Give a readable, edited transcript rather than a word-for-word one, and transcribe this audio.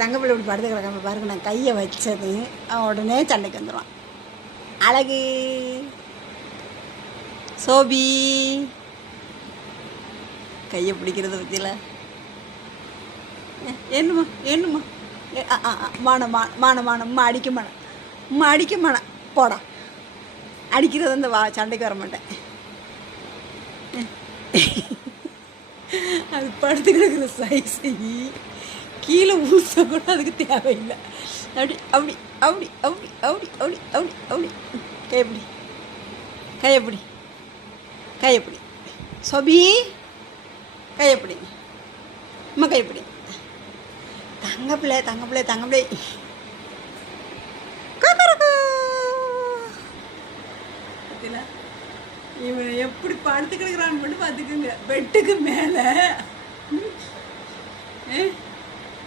தங்கப்பிள்ளை இப்படி படுத்து கிடக்காம பாருங்க, நான் கையை வச்சது அவன் உடனே சண்டைக்கு வந்துடுவான். அழகு சோபி கையை பிடிக்கிறத பற்றியில என்னம்மா என்னம்மா மானம் மானம் மானம் அம்மா அடிக்க மாட்டேன், அம்மா அடிக்க மாட்டேன், போடா அடிக்கிறது அந்த சண்டைக்கு வர மாட்டேன். அது படுத்து கிடக்கிற சைஸ் கீழே ஊச கூட அதுக்கு தேவையில்லை. அப்படி அப்படி அப்படி அப்படி அப்படி அப்படி அப்படி அப்படி கையப்படி கையப்படி கையப்படி சோபி கையப்படி அம்மா கையப்படி தங்கப்பிள்ளை தங்கப்பிள்ளை தங்கப்பிள்ளை இவனை எப்படி படுத்து கிடக்குறான்னு மட்டும் பார்த்துக்குங்க. பெட்டுக்கு மேலே